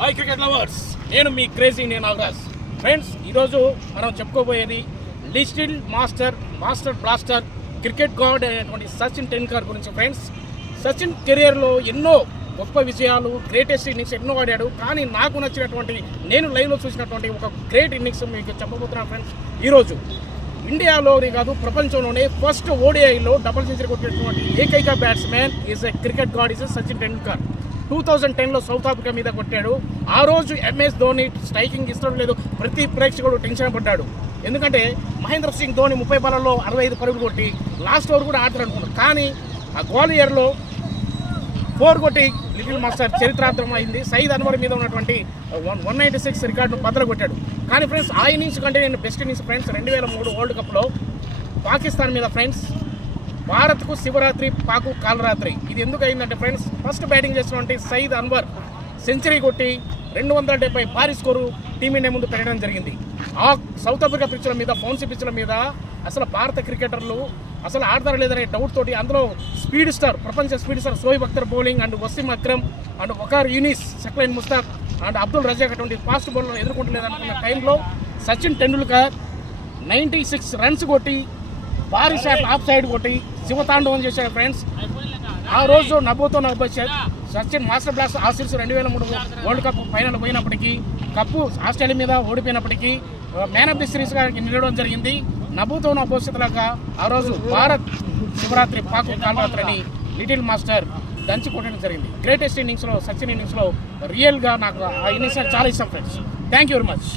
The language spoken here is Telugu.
హాయ్ క్రికెట్ లవర్స్, నేను మీ క్రేజీ నాగరాజ్. ఫ్రెండ్స్, ఈరోజు మనం చెప్పుకోబోయేది little master blaster cricket god అనేటువంటి సచిన్ టెండూల్కర్ గురించి. ఫ్రెండ్స్, సచిన్ కెరియర్లో ఎన్నో గొప్ప విజయాలు, గ్రేటెస్ట్ ఇన్నింగ్స్ ఎన్నో ఆడాడు. కానీ నాకు నచ్చినటువంటి, నేను లైవ్లో చూసినటువంటి ఒక గ్రేట్ ఇన్నింగ్స్ మీకు చెప్పబోతున్నాను. ఫ్రెండ్స్, ఈరోజు ఇండియాలోనే కాదు ప్రపంచంలోనే ఫస్ట్ ఓడిఐలో డబుల్ సెంచరీ కొట్టినటువంటి ఏకైక batsmen is a cricket god is Sachin Tendulkar. 2010లో సౌత్ ఆఫ్రికా మీద కొట్టాడు. ఆ రోజు ఎంఎస్ ధోని స్ట్రైకింగ్ ఇష్టం లేదు, ప్రతి ప్రేక్షకుడు టెన్షన్ పడ్డాడు. ఎందుకంటే మహేంద్ర సింగ్ ధోని 30 బాళ్ళలో 65 పరుగులు కొట్టి లాస్ట్ ఓవర్ కూడా ఆడతారు అనుకున్నారు. కానీ ఆ గ్వాలియర్లో 4 కొట్టి లిటిల్ మాస్టర్ చరిత్రార్థం అయింది. సయీద్ అన్వర్ మీద ఉన్నటువంటి 196 రికార్డును బద్దలు కొట్టాడు. కానీ ఫ్రెండ్స్, ఆ ఇన్నింగ్స్ కంటే నేను బెస్ట్ ఇన్నింగ్స్ ఫ్రెండ్స్ 2003 వరల్డ్ కప్లో పాకిస్తాన్ మీద ఫ్రెండ్స్, భారత్కు శివరాత్రి, పాకు కాలరాత్రి. ఇది ఎందుకు అయిందంటే ఫ్రెండ్స్, ఫస్ట్ బ్యాటింగ్ చేసినటువంటి సయీద్ అన్వర్ సెంచరీ కొట్టి 270 భారీ స్కోరు టీమిండియా ముందు పెట్టడం జరిగింది. ఆ సౌత్ ఆఫ్రికా పిచ్ల మీద, ఫౌన్సీ పిచ్ల మీద అసలు భారత క్రికెటర్లు అసలు ఆడతారు లేదనే డౌట్ తోటి, అందులో స్పీడ్ స్టార్, ప్రపంచ speed star Shoaib Akhtar bowling and Wasim Akram and Waqar Younis, Saqlain Mushtaq and Abdul Razzaq అటువంటి ఫాస్ట్ బౌలర్లు ఎదుర్కొంటలేదనుకున్న టైంలో సచిన్ టెండూల్కర్ 96 రన్స్ కొట్టి, భారీ షాట్ ఆఫ్ సైడ్ కొట్టి శివతాండవం చేశాడు. ఫ్రెండ్స్, ఆ రోజు నభోతో నభోషత్ సచిన్ మాస్టర్ బ్లాస్ట్ ఆ సిరీస్ 2003 వరల్డ్ కప్ ఫైనల్ పోయినప్పటికీ, కప్పు ఆస్ట్రేలియా మీద ఓడిపోయినప్పటికీ మ్యాన్ ఆఫ్ ది సిరీస్గా నిలవడం జరిగింది. నభోతో నభోషత్ లాగా ఆ రోజు భారత్ శివరాత్రి, పాకు కాలరాత్రి అని లిటిల్ మాస్టర్ దంచి కొట్టడం జరిగింది. గ్రేటెస్ట్ ఇన్నింగ్స్లో, సచిన్ ఇన్నింగ్స్లో రియల్గా నాకు ఆ ఇన్నింగ్స్ చాలా ఇష్టం. Friends, thank you very much.